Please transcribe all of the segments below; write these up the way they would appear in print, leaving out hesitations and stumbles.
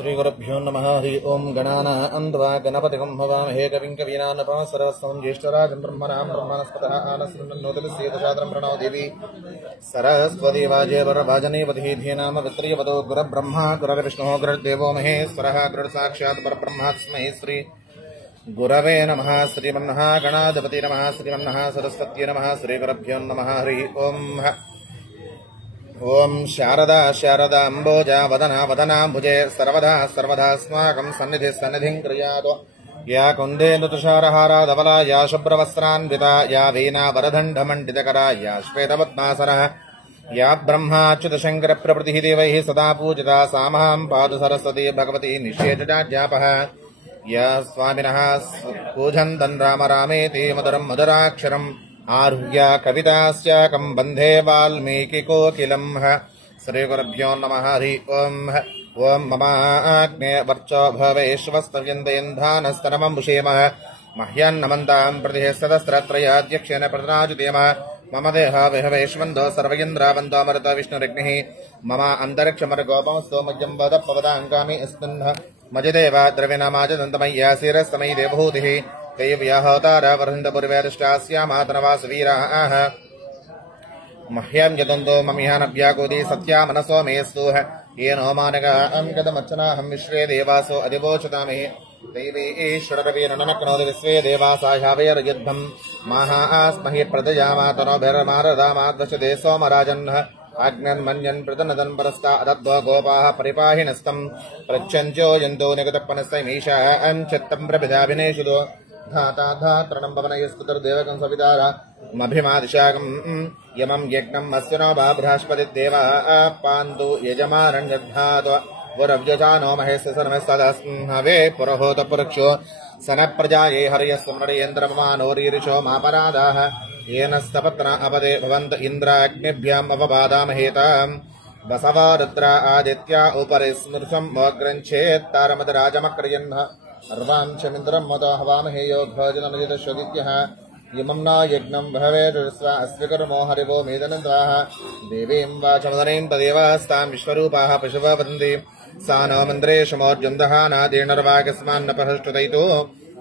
श्रीगुरुभ्यो नमः। हरि ओं। गणानां त्वा गणपतिं हवामहे कविं कवीनान्नपावस्वरवस्तं ज्येष्ठराजं ब्रह्मणां ब्रह्मणस्पतः आनस्मन्नोतिभिस्सेदशास्त्रं प्रणो देवी सरस्वती वाजेवरभाजनेवतिः धेनाम वित्रियवतो गुरुर्ब्रह्मा गुरुर्विष्णुः गुरुर्देवो महेश्वरः गुरुर्साक्षात् परब्रह्मास्मै श्री गुरवे नमः। श्रीमन्नः गणाधिपति नमः। श्रीमन्नः सरस्वत्यै नमः। श्रीगुरुभ्यो नमः। हरि ओं। ओम शारदा शारदाम्बोजा वदना वदनाम्बुजे सर्वदा सर्वदास्माकं सन्निधि सन्निधिं क्रियातो या कुन्देन्दु तुषारहाराधवला या शुभ्रवस्त्रान्विता या वीणावरदण्डमण्डितकरा या श्वेतपद्मासनः या ब्रह्माच्युतशङ्करप्रभृतिः देवैः सदा पूजिता सा मां पातु सरस्वती भगवती निषेचजाज्ञापः या स्वामिनः पूजन्तन् राम रामेति मधुरं मधुराक्षरम् आरुह्य कवितास्याकं वन्दे वाल्मीकिकोकिलं। श्रीगुरुभ्यो नमः। हरि ओं। ओं ममाग्ने वर्चो भवेश्वस्तव्यन्दयन्धानस्तनमम्बुषेमः मह्यन्नमन्तां प्रतिहस्तदस्त्रत्रयाध्यक्षेण प्रतनाजुतेम मम देह विहवेश्वन्दो सर्वयन्द्रावन्दोमृत विष्णुरग्निः मम अन्तरिक्षमर्गोपंस्तो मह्यं वद पवदाङ्गामि अस्मिन् मजदेव द्रविणमाजदन्तमय्या शिरस्तमयि देवभूतिः दैव्याहोतार वरुन्धपुर्वेदष्टास्यामातनवासवीराः मह्यं यदन्तो ममिहानव्याकोदि सत्या मनसो मेस्तुः येनो मानगा अंगदमर्चनाहं विश्वे देवासो अधिवोचतामि दैवे ईश्वररवेण ननक्नोति विश्वे देवासाह्यावैर्युद्धम् माहास्महि प्रदजामातनोभिर्मारदामाद्वशदे सोमराजन्नः आज्ञन्मन्यन् प्रतनदन् परस्ता अदद्वो गोपाः परिपाहिनस्तम् प्रच्छन्त्यो यन्तो निगतपनस्तैमीशः अंचित्तम् प्रभिदाभिनेषुतो धाता धात्रणं पवनयस्कुतर्देवकं सवितार मभिमादिशाकं यमं यज्ञम् अस्य नो बृहस्पतिर्देवः पान्तु यजमानन्यद्धातो वरव्यजानो महेस्य सर्वस्तदस्हवे पुरोहोत पुरुक्षो सनप्रजाये हर्यस्मरणेन्द्रमानोरीरिषो मापरादाः येन स्तपत्र अपदे भवन्त इन्द्राग्निभ्याम् अपबादामहेताम् बसवा रुद्र आदित्या उपरि स्मृशं मोग्रञ्छेत्तारमदराजमक्रयन् अर्वाञ्चमिन्द्रं मदो हवामहे योग्भोजनमदिदश्वदित्यः इमं न यज्ञं बहवेर्स्व अस्विकर्मो हरिवो मेदनन्ताः देवीं वाचमदनीं तदेवास्तां विश्वरूपाः पशवः वदन्ति सा नो मन्द्रेशमोर्जुन्दः नादीर्णर्वागस्मान्नपहष्टुतैतो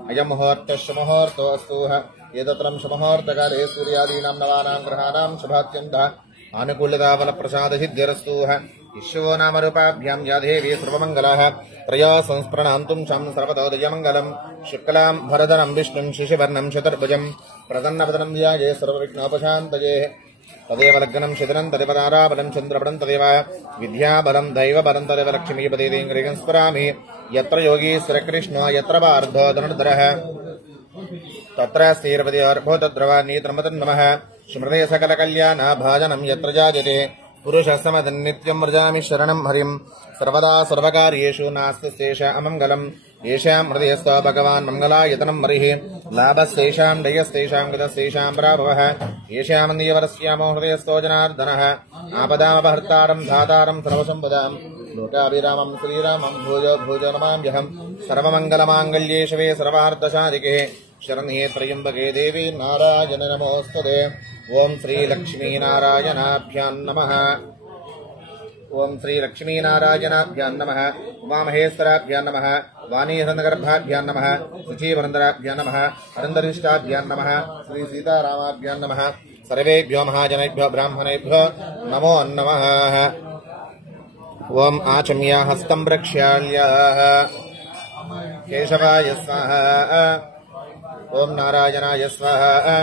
अयं मुहूर्तश्मुहूर्तो अस्तुः एतत्रं शुमुहूर्तकाले सूर्यादीनां नवानां ग्रहाणां शुभात्यन्तः आनुकूल्यताफलप्रसादसिद्धिरस्तुः ईश्वो नामरूपाभ्यां या देवी सर्वमङ्गलाः त्रया संस्पृणान्तुं शं सर्वतोदयमङ्गलम् शुक्लां भरधरं विष्णुं शशिवर्णं चतुर्भुजं प्रसन्नवदनं ध्याये सर्वविघ्नोपशान्तये तदेव लग्नं शिथिरं तदेव ताराबलं चन्द्रबलं तदेव विद्याबलं दैवबलं तदेव लक्ष्मीपतिं स्मरामि यत्र योगीश्वरकृष्णो यत्र पार्थो धनुर्धरः तत्र स्थिरपतिर्भो तद्रवानीत्रमतन्नमः स्मृते सकलकल्याणभाजनं यत्र जायते पुरुषसमदन्नित्यं व्रजामि शरणं हरिं सर्वदा सर्वकार्येषु नास्ति शेष अमङ्गलम् येषां हृदयस्थो भगवान् मङ्गलायतनं हरिः लाभस्तेषां दयस्तेषां गतस्तेषां प्राभवः येषां नियवरस्यामो हृदयस्थो जनार्दनः आपदामपहर्तारं धातारं सर्वसम्पदां लोकाभिरामं श्रीरामं भूयो भूयो नमाम्यहं सर्वमङ्गलमाङ्गल्ये शिवे सर्वार्थसाधिके शरण्ये त्र्यम्बके देवी नारायण नमोस्तुते। ओं श्री लक्ष्मीनारायणाभ्यां नमः। ओं श्री लक्ष्मीनारायणाभ्यां नमः। उमामहेश्वराभ्यां नमः। वाणीहृदगर्भाभ्यां नमः। शुचीवरन्दराभ्यां नमः। हरन्दरिष्टाभ्यां नमः। श्री सीतारामाभ्यां नमः। सर्वेभ्यो महाजनेभ्यो ब्राह्मणेभ्यो नमो नमः। ओं आचम्या हस्तं प्रक्षाल्य केशवाय स्वाहा। ओं नारायणाय स्वाहा।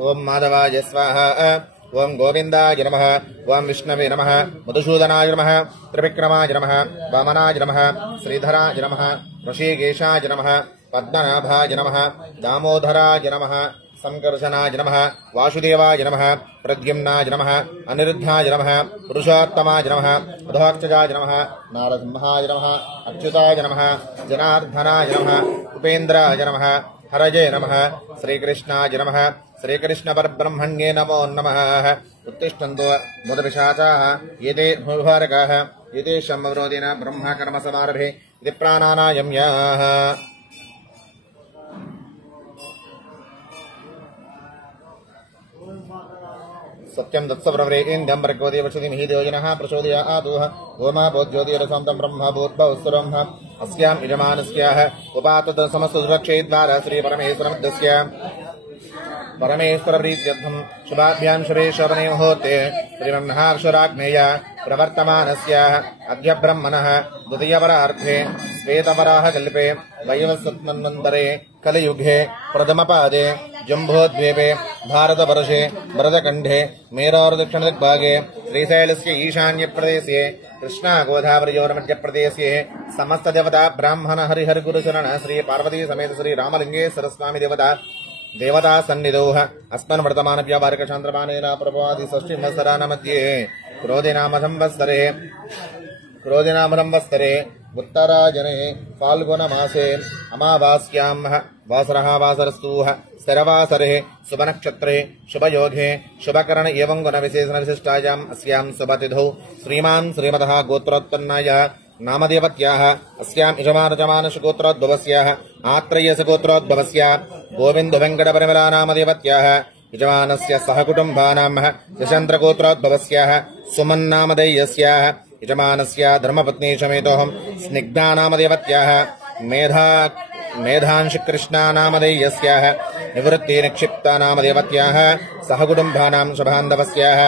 ओं माधवाय स्वाहा। ओं गोविन्दाय नमः। ओं विष्णवे नमः। मधुसूदनाय नमः। त्रिविक्रमाय नमः। वामनाय नमः। श्रीधराय नमः। ऋषिकेशाय नमः। पद्मनाभाय नमः। दामोदराय नमः। संकर्षणाय नमः। वासुदेवाय नमः। प्रद्युम्नाय नमः। अनिरुद्धाय नमः। पुरुषोत्तमाय नमः। मधोक्षजाय नमः। नारसिंहाय नमः। अच्युताय नमः। जनार्दनाय नमः। उपेन्द्राय नमः। हरये नमः। श्रीकृष्णाय नमः। श्रीकृष्णपरब्रह्मण्ये नमो नमः। उत्तिष्ठन्तु मुदपिशाचाः एते भूभारकाः एतेषां अवरोधेन ब्रह्मकर्मसमारभे इति प्राणानायम्याः। सत्यं दत्सप्रवरेन्द्यं प्रकोदे वक्षतिमिहि देवजनः प्रचोदयातुः ओमा बोध्योतिरसं तं ब्रह्म भूत्भवस्सुरम् अस्याम् यजमानस्याः उपातत समस्तसुरक्षेद्वारा श्रीपरमेश्वरमध्यस्य परमेश्वरप्रीत्यर्थं शुभाभ्यां शुभे शोभने मुहूर्ते श्रीमन्महाक्षराग्नेय प्रवर्तमानस्याः अद्य ब्रह्मणः द्वितीयपरार्थे श्वेतवराहकल्पे वैवस्वत्मन्वन्तरे कलियुगे प्रथमपादे जम्बोद्वीपे भारतवर्षे भरतखण्डे मेरोर्दक्षिणदिग्भागे श्रीशैलस्य ईशान्यप्रदेशे कृष्णागोदावरीयोर्मध्यप्रदेशे समस्तदेवता ब्राह्मण हरिहरगुरुचरण श्री पार्वती समेत श्री रामलिंगेश्वर स्वामी देवता सन्निधौ अस्मन् वर्तमान व्यापारिक चान्द्रमानेन प्रभवादि षष्ठीवत्सरान् मध्ये क्रोधिनाम संवत्सरे उत्तरायणे फाल्गुनमासे अमावास्यां वासरः वासरस्तु स्थिरवासरे शुभनक्षत्रे शुभयोगे शुभकरण एवं गुणविशेषणविशिष्टायाम् अस्यां शुभतिथौ श्रीमान् श्रीमतः गोत्रोत्पन्नाय नामदेवत्याः अस्याम् यजमानजमानशगोत्रोद्भवस्याः आत्रेयसगोत्रोद्भवस्य गोविन्दवेङ्कटपरिमला नामदेवत्याः यजमानस्य सहकुटुम्बानां यशन्द्रगोत्रोद्भवस्याः सुमन्नामधेयस्याः यजमानस्य धर्मपत्नी समेतोऽहं स्निग्धा नामदेवत्याः मेधांशकृष्णा नामधेयस्याः निवृत्तिनिक्षिप्ता नामदेवत्याः सहकुटुम्बानां शुभान्धवस्याः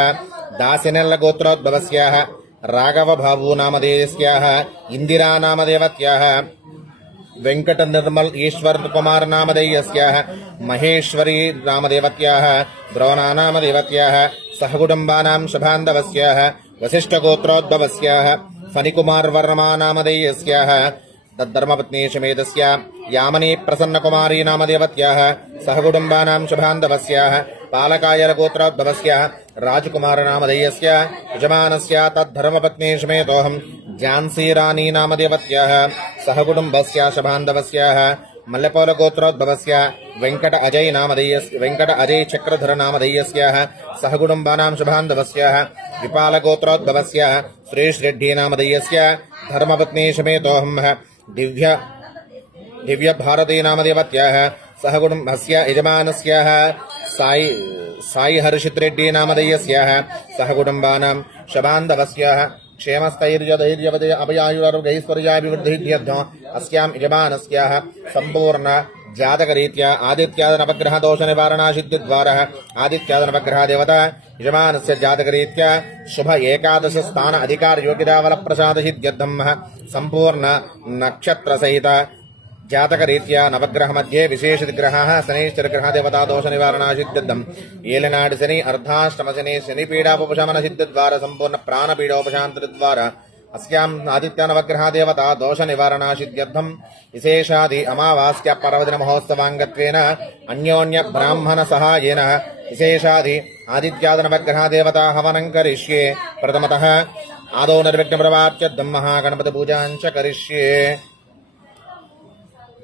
दासिनेल्लगोत्रोद्भवस्याः राघवबाबू नामधेयस्याः इंदिरा नामदेवत्याः वेंकट निर्मल ईश्वर कुमार नामधेयस्याः महेश्वरी नामदेवत्याः द्रोणा नामदेवत्याः सहकुटुम्बानां शुभान्धवस्याः वसिष्ठगोत्रोद्भवस्याः फणिकुमार वर्मा नामधेयस्याः तद्धर्मपत्नी समेतस्य यामनी प्रसन्नकुमारी नामदेवत्याः सहकुटुम्बानां शुभान्धवस्याः पालकायरगोत्रोद्भवस्याः राजकुमार नामधेयस्य यजमानस्य तद्धर्मपत्नी समेतोऽहं झांसी रानी नामदेवत्याः सहकुटुम्बस्य शुभान्धवस्याः मल्लपोलगोत्रोद्भवस्य वेंकट अजय चक्रधर नामधेयस्याः सहकुटुम्बानां शुभान्धवस्याः विपालगोत्रोद्भवस्य श्रीश रेड्डी नामधेयस्य धर्मपत्नी समेतोऽहं दिव्य भारती नामदेवत्याः सहकुटुम्बस्य यजमानस्याः साई हर्षित रेड्डी नामधेयस्याः सहकुटुम्बानां शुभान्धवस्याः क्षेमस्थैर्यधैर्यवदे अभयायुरारोग्यैश्वर्याभिवृद्धिध्यर्थम् अस्याम् यजमानस्याः सम्पूर्ण जातकरीत्या आदित्यादनवग्रह दोष निवारणासिद्धिद्वारा आदित्यादनवग्रह देवता यजमानस्य जातकरीत्या शुभ एकादश स्थान अधिकार योग्यतावल प्रसाद सिद्ध्यर्थम् सम्पूर्ण नक्षत्र सहित जातकरीत्या नवग्रह मध्ये विशेष ग्रहः शनैश्चर ग्रह देवता दोष निवारणासिद्ध्यर्थम् एलनाडि शनि अर्धाष्टम शनि शनिपीडापशमन सिद्धिद्वारा सम्पूर्ण प्राणपीडोपशान्तिद्वारा अस्याम् आदित्य नवग्रह देवता दोष निवारणासिद्ध्यर्थम् विशेषादि अमावास्या पर्वदिन महोत्सवाङ्गत्वेन अन्योन्य ब्राह्मण सहायेन विशेषादि आदित्याद नवग्रह देवता हवनं करिष्ये प्रथमतः आदौ निर्विघ्न प्रवाच्यद्धं महागणपति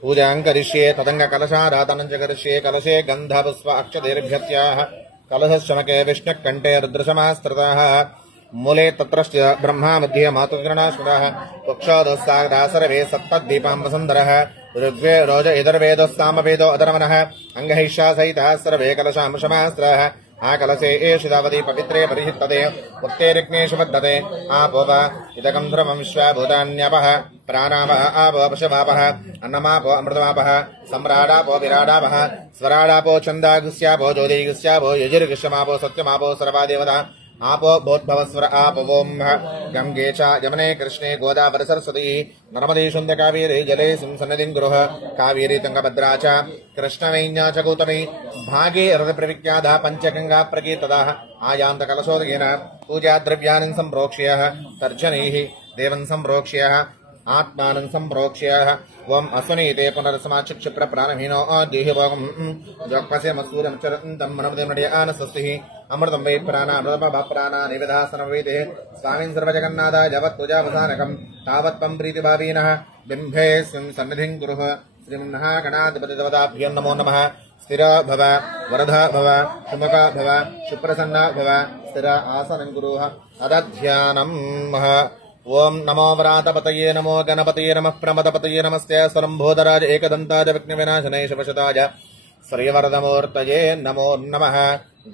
पूजां करिष्ये तदंग कलशाराधनं च करिष्ये कलशे गंध पुष्प अक्षतेर्भ्यत्याः कलशश्चमके विष्णुकण्ठे रुद्रशमास्त्रतः मूले तत्रश्च ब्रह्मा मध्ये मातुकर्णाश्वरः पक्षोदस्सागरा सर्वे सप्तद्दीपाम्बसुन्दरः ऋग्वे रोज इदर्वेदस्सामवेदो अधर्मणः अङ्गहिषा सहितः सर्वे कलशांशमास्त्रः आकलशे एषुदावति पवित्रे परिहितते उक्तेरिग्नेषु बद्धते आपोव इदकं ध्रुवं विश्वभूतान्यपः प्राणावः आपो पशवापः अन्नमापो अमृतमापः सम्राडापो विराडापः स्वराडापो छन्दागुस्यापो ज्योतिगुस्यापो यजुर्गुष्यमापो सत्यमापो सर्वादेवता आपो बोद्भवस्वर आपवोम गंगे च यमुने कृष्णे गोदावरी सरस्वती नर्मदे शुन्द कावेरी जले सन्निधिं गुरुः कावेरी तुंगभद्रा च कृष्णवेण्या च गौतमी भागे रथप्रविख्याता पंचगंगा प्रकीर्तिताः आयान्त कलशोदकेन पूजा द्रव्यानि सम्प्रोक्ष्य तर्जनैः देवं सम्प्रोक्ष्य आत्मानं सम्प्रोक्ष्य ओम अस्वनीते पुनरसमाचक्षिप्र प्राणहीनो देहभोगं जोक्पसे मसूरं चरन्तं मनमदेव नडयान स्वस्तिः अमृतं वै प्राणा निवेदासनवेदे स्वामिन् सर्वजगन्नाथाय जगत् पूजावसानकं तावत्पं प्रीतिभावीनः बिम्भे सन्निधिं गुरुः श्रीमन्महागणाधिपतिदेवताभ्यो नमो नमः स्थिर भव वरदा भव सुमुखा भव सुप्रसन्ना भव स्थिर आसनं गुरुः अदध्यानं ओम नमो व्रातपतये नमो गणपतये नमः प्रमदपतये नमस्ते स्वरंभोदराज एकदंताज विघ्नविनाशने शिवशताय श्रीवरदमूर्तये नमो नमः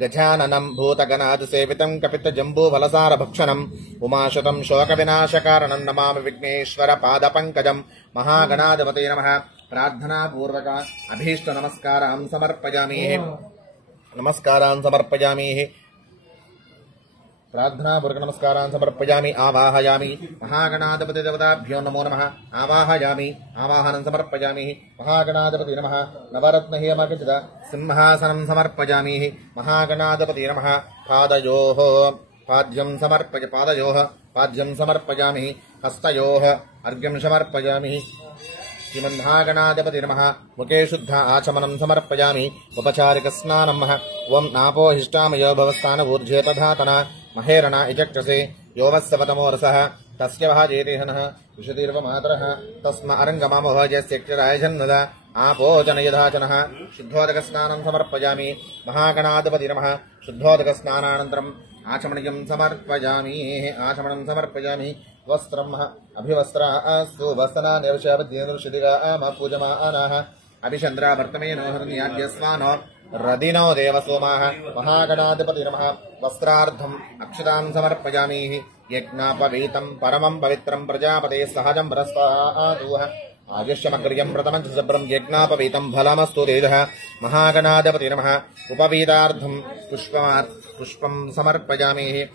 गजाननं भूतगणादिसेवितं कपितजम्बूफलसारभक्षणम् उमाशतं शोकविनाशकारणं नमामि विघ्नेश्वरपादपङ्कजं महागणाधिपते नमः। प्रार्थनापूर्वक अभीष्ट नमस्कारान् समर्पयामि। प्रार्थनापूर्वक नमस्कारान् समर्पयामि। आवाहयामि महागणाधिपति देवताभ्यो नमो नमः। आवाहयामि आवाहनं समर्पयामि। महागणाधिपति नमः। नवरत्न हेमखचित सिंहासनं समर्पयामि। महागणाधिपति नमः। पादयोः पाद्यं समर्पयामि। हस्तयोः अर्घ्यं समर्पयामि। श्रीमन्महागणाधिपति नमः। मुखे शुद्ध आचमनं समर्पयामि। उपचारिकस्नानं ओं नापोहिष्टामयो भवस्थानभूर्जे तधातना महेरण इचक्षसे यो वत्सवतमो रसः तस्य वः जेतेहनः विशतिर्वमातरः तस्म अरङ्गमामोहजस्यक्षराय जन्नद आपो जनयधाचनः। शुद्धोदकस्नानं समर्पयामि। महागणाधिपति नमः। शुद्धोदकस्नानानन्तरम् आचमनीयं समर्पयामि। वस्त्रम् अभिवस्त्रा सुवसना निर्वशवद्येन्द्रषिदिगा पूजमानाः अभिचन्द्रा वर्तमेनो हरण्याद्यस्वानो रदिनो देवसोमाः। महागणाधिपति नमः। वस्त्रार्धम् अक्षतां समर्पयामि। यज्ञापवीतं परमं पवित्रं प्रजापते सहजं परस्पादुः आयुष्यमग्र्यं प्रथमं शुभ्रं यज्ञापवीतं फलमस्तु तेजः। महागणाधिपति नमः। उपवीतार्धं पुष्पं समर्पयामि।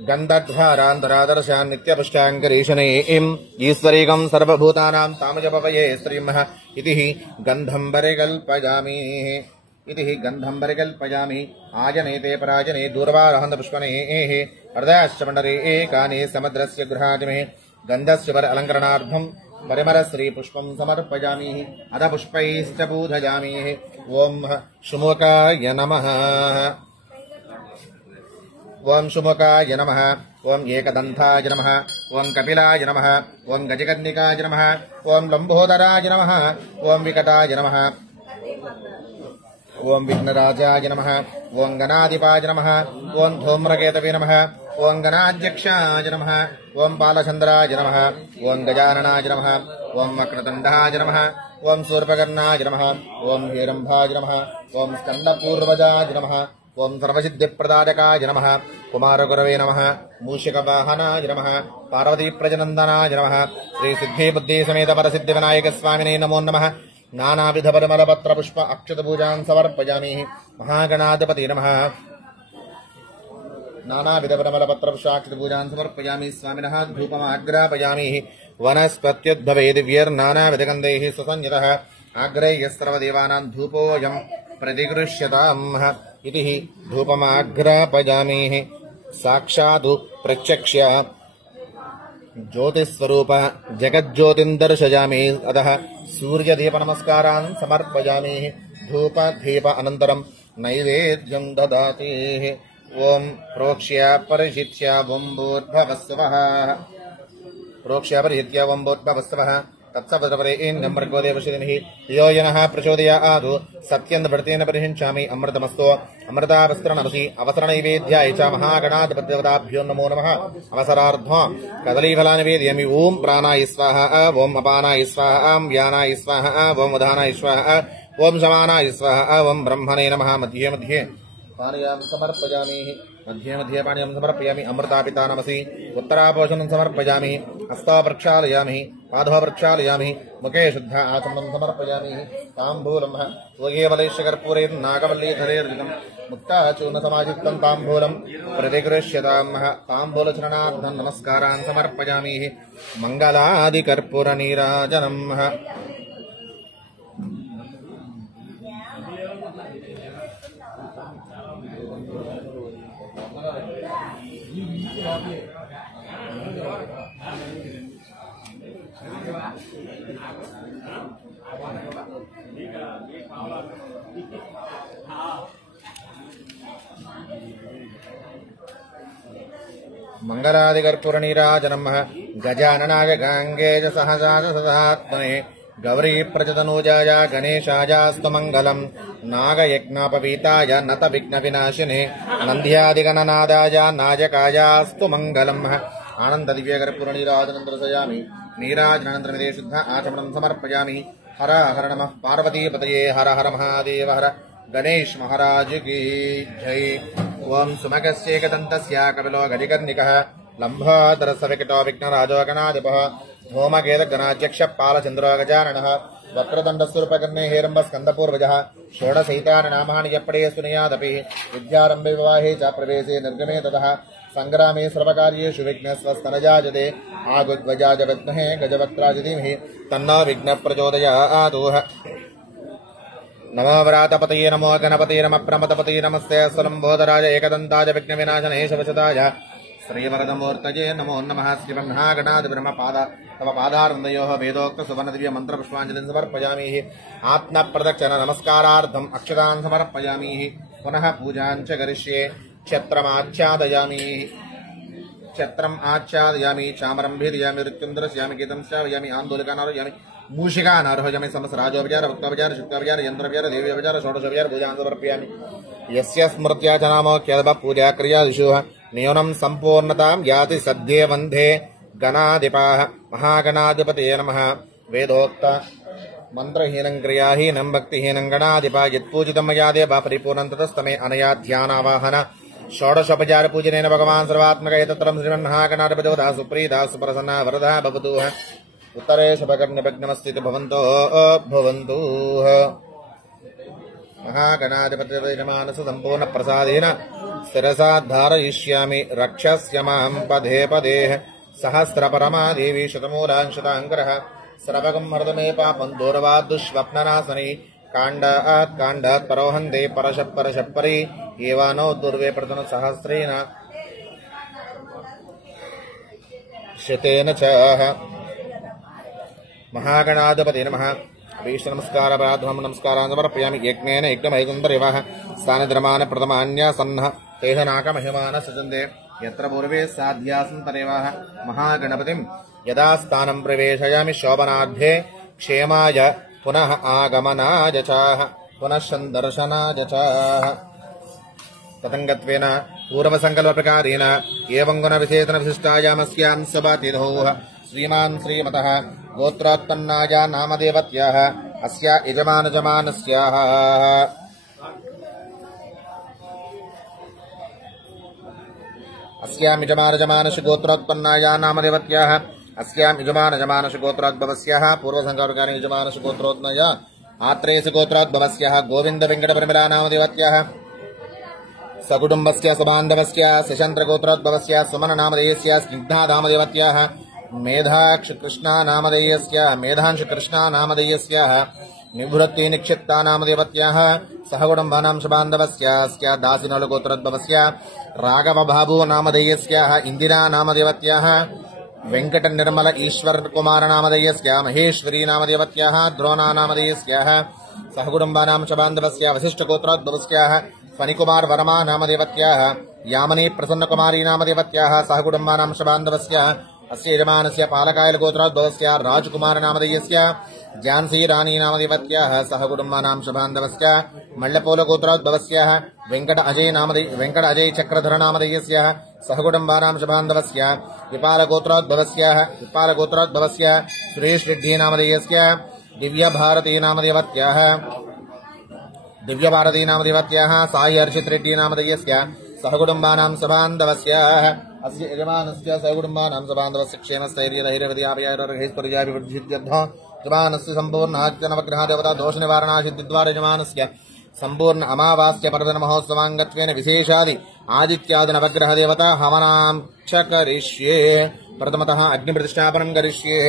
गन्धध्वारान्तरादर्शान् नित्यपुष्टाङ्करीशनेयम् ईश्वरीकं सर्वभूतानां तामजपवये श्रीमः इति गन्धं आजनेते पराजने दूर्वारहन्तपुष्पणेः हृदयाश्चमण्डले एकानि समुद्रस्य गृहाजिमे गन्धस्य वर अलङ्करणार्थं परिमलश्रीपुष्पं समर्पयामि। अथ पुष्पैश्च पूजयामि। ॐ शुमुखाय नमः। ओं शुमुखाय नमः। ओं एकदन्ताय नमः। ओं कपिलाय नमः। ओं गजकर्णिकाय नमः। ओं लम्बोदराय नमः। ओं विकटाय नमः। ओं विघ्नराजाय नमः। ओं गणाधिपाय नमः। ओं धूम्रकेतवे नमः। ओं गणाध्यक्षाय नमः। ओं बालचन्द्राय नमः। ओं गजाननाय नमः। ओं वक्रतुण्डाय नमः। ओं शूर्पकर्णाय नमः। ओं हेरम्भाय नमः। ओं स्कन्दपूर्वजाय नमः। ओं सर्वसिद्धिप्रदायकाय नमः। कुमारगुरवे नमः। मूषिकवाहनाय नमः। पार्वतीप्रजनन्दनाय नमः। श्रीसिद्धिबुद्धिसमेत परसिद्धिविनायकस्वामिने नमो नमः। नानाविधपरिमलपत्रपुष्प अक्षतपूजान् समर्पयामि। महागणाधिपति नमः। नानाविधपरिमलपत्रपुष्पाक्षतपूजान् समर्पयामि। स्वामिनः धूपमाग्रापयामि। वनस्पत्युद्भवे दिव्यैर्नानाविधगन्धैः सुसंयुतः आग्रे यस्सर्वदेवानां धूपोऽयं प्रतिगृह्यताम् इति धूपमाग्रापयामि। साक्षात् प्रत्यक्ष्य ज्योतिस्वरूप जगज्योतिं दर्शयामि। अतः सूर्यदीपनमस्कारान् समर्पयामि। धूपदीप अनन्तरं नैवेद्यं ददाति। ओं प्रोक्ष्य परिचित्य वम्बोद्भवस्वः तत्सवद्रपदेन्द्रं मृगोदेवशिनिः यो यनः प्रचोदयादु सत्यन्दवर्तेन परिहिंसामि। अमृतमस्तु अमृतावस्त्रणमसि अवसरनैवेद्याय च महागणाधिपतिदेवताभ्यो नमो नमः। अवसरार्धं कदलीफलानि वेदयामि। ॐ प्राणाय स्वाहा। ॐ अपानाय स्वाहा। ॐ व्यानाय स्वाहा। ॐ उदानाय स्वाहा। ॐ समानाय स्वाहा। ॐ ब्रह्मणे नमः। मध्ये मध्ये पानीयं समर्पयामि। मध्ये पानीयं समर्पयामि। अमृतापिता नमसि उत्तरापोषणं समर्पयामि। हस्तौ प्रक्षालयामि। पादौ प्रक्षालयामि। मुखे शुद्ध आचमनं समर्पयामि। ताम्बूलं स्वगेवलैश्यकर्पूरेण नागवल्लीधरेर्जितं मुक्ताचूर्णसमायुक्तं ताम्बूलं प्रतिगृह्यताम्। ताम्बूलचरणार्थं नमस्कारान् समर्पयामि। मङ्गलादिकर्पूरनीराजनम्। मंगलादिकर्पूरनीराजनम् गजाननाय गांगेय सहजाय सदात्मने गौरी प्रचतनूजाय गणेशायास्तु मंगलम् नागयज्ञापवीताय नत विघ्नविनाशिने नन्द्यादिगणनादाय नायकायास्तु मंगलम्। आनंद दिव्यकर्पूरनीराजनं दर्शयामि। नीराजनानन्तरमिदे शुद्ध आचमनं समर्पयामि। हर हर नमः पार्वतीपतये हर हर महादेव हर गणेश महाराज की जय। ओम सुमगस्येकदन्तस्य कपिलो गजकर्णिकः लम्बोदरसविकटो विघ्नराजो गणाधिपः धूमकेतुगणाध्यक्ष पालचन्द्रो गजाननः वक्रतुण्डस्वरूपकर्णे हेरम्बस्कन्दपूर्वजः षोडशैतानि नामानि यप्पडे सुनियादपि विद्यारम्भे विवाहे च प्रवेशे निर्गमे ततः संग्रामे सर्वकार्येषु विघ्नस्वस्तनजायते आगुध्वजाय विद्महे गजवक्त्राय धीमहि तन्नो विघ्नः प्रचोदयात्। नमो व्रातपतये नमो गणपतये नमः प्रमथपतये नमस्ते स्वलम्बोदराय एकदन्ताय विघ्नविनाशने शवशताय श्रीवरदमूर्तये नमो नमः। श्रीब्रह्मगणाधिपतिर्मपाद तव पादारविन्दयोः वेदोक्त सुवर्णदिव्य मन्त्रपुष्पाञ्जलिं समर्पयामि। आत्मप्रदक्षिण नमस्कारार्थम् अक्षतान् समर्पयामि। पुनः पूजाञ्च करिष्ये। क्षत्रम् आच्छादयामि चामरं भेदयामि ऋत्युन्द्रस्यामि गीतं श्रावयामि आन्दोलिकानारोहयामि मूषिकानारोहयामि समस्तराजोपचार भक्तोपचार शुक्तापचार यन्त्रोपचार देव्योपचार षोडशोपचार पूजान् समर्पयामि। यस्य स्मृत्या च नामोक्त्यल्प पूजा क्रियादिषु न्यूनं सम्पूर्णतां याति सद्ये वन्दे गणाधिपाः महागणाधिपतये नमः। वेदोक्त मंत्रहीनं क्रियाहीनं भक्तिहीनं गणाधिपा यत्पूजितं मया देव परिपूर्णं ततस्तमे अनया ध्यानावाहन षोडशोपचार पूजनेन भगवान् सर्वात्मक एतत्रं श्रीमन्महागणाधिपतिवदा सुप्रीता सुप्रसन्ना वरदः भवतु। उत्तरे शुभकर्ण्यभग्नमस्थिति भवन्तो भवन्तु। महागणाधिपतिर्यजमानस्य सम्पूर्ण प्रसादेन शिरसा धारयिष्यामि रक्षस्य मां पदे पदे सहस्रपरमा देवी शतमूलांशताङ्करः सर्वगं हरदमे पापं दूरवात् दुष्स्वप्ननाशनी काण्डात् काण्डात् परोहन्ते परशः परशः परि एवानो दुर्वे प्रतन सहस्रेण शतेन च। महागणाधिपते नमः। अभीष्ट नमस्कार प्रार्थना नमस्कारान् समर्पयामि। यज्ञेन यज्ञमैकुन्तरिवः स्थानधर्मान् प्रथमान्यासन्नः तेह नाकमहिमान सजन्ते यत्र पूर्वे साध्यासन् तदेवः महागणपतिं यदा स्थानं प्रवेशयामि शोभनार्थे क्षेमाय पुनः आगमनाय च पुनः सन्दर्शनाय च। ततङ्गत्वेन पूर्वसङ्कल्पप्रकारेण एवं गुणविशेषण विशिष्टायामस्यां सभातिथौ श्रीमान् श्रीमतः गोत्रोत्पन्नाया नामदेवत्याः अस्या यजमानजमानस्याः अस्यां यजमानजमानस्य गोत्रोत्पन्नाया नामदेवत्याः अस्यां यजमानजमानस्य गोत्रोद्भवस्याः पूर्वसङ्कल्पप्रकारेण यजमानस्य गोत्रोत्पन्नाया आत्रेयस्य गोत्रोद्भवस्याः गोविन्दवेङ्कटपरिमला नामदेवत्याः सकुटुम्बस्य सुबान्धवस्य शशन्त्रगोत्रोद्भवस्य सुमननामधेयस्य स्निग्धानामदेवत्याः मेधांशकृष्णा निवृत्ति निक्षिप्ता नामदेवत्याः सहकुटुम्बानां शुबान्धवस्य दासिनोलगोत्रोद्भवस्य राघवबाबू नामधेयस्याः इंदिरा नामदेवत्याः वेंकट निर्मल ईश्वर कुमार नामधेयस्य महेश्वरी नामदेवत्याः द्रोणा नामधेयस्याः सहकुटुम्बानां शुबान्धवस्य वसिष्ठगोत्रोद्भवस्याः फणिकुमार वर्मा नामदेवत्याः यामिनी प्रसन्नकुमारी नामदेवत्याः सहकुटुम्बानां शुबान्धवस्य अस्य यजमानस्य पालकायल गोत्रोद्भवस्य राजकुमार नामधेयस्य झांसी रानी नामदेवत्याः सहकुटुम्बानां शुबान्धवस्य मल्लपोल गोत्रोद्भवस्य वेंकट अजय चक्रधर नामधेयस्य सहकुटुम्बानां शुबान्धवस्य विपाल गोत्रोद्भवस्य सुरेश रेड्डी नामधेयस्य दिव्यभारती नामदेवत्याः साई हर्षित रेड्डी नामधेयस्य सहकुटुम्बानां शुबान्धवस्य अस्य यजमानस्य सहकुटुम्बानां शुबान्धवस्य क्षेमस्थैर्यधैर्यवद्यापयारोग्यैश्वर्याभिवृद्धित्यर्थः यजमानस्य सम्पूर्णाज्ञनवग्रह देवता दोषनिवारणासिद्धिद्वारा यजमानस्य सम्पूर्ण अमावास्य पर्वदिन महोत्सवाङ्गत्वेन विशेषादि आदित्यादि नवग्रह देवता हवनां च करिष्ये। प्रथमतः अग्निप्रतिष्ठापनं करिष्ये।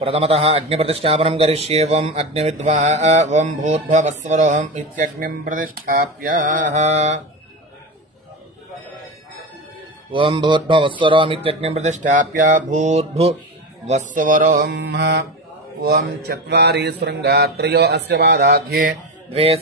प्रथमतः अग्निप्रतिष्ठापनं करिष्ये। वं अग्निविद्वा वं भूर्भुवस्वरोऽहम् इत्यग्निं प्रतिष्ठाप्य वं भूर्भुवस्वरोऽहम् इत्यग्निं प्रतिष्ठाप्य भूर्भुवस्वरोऽहम् वं चत्वारि शृङ्गा त्रयो अस्य पादाध्ये द्वे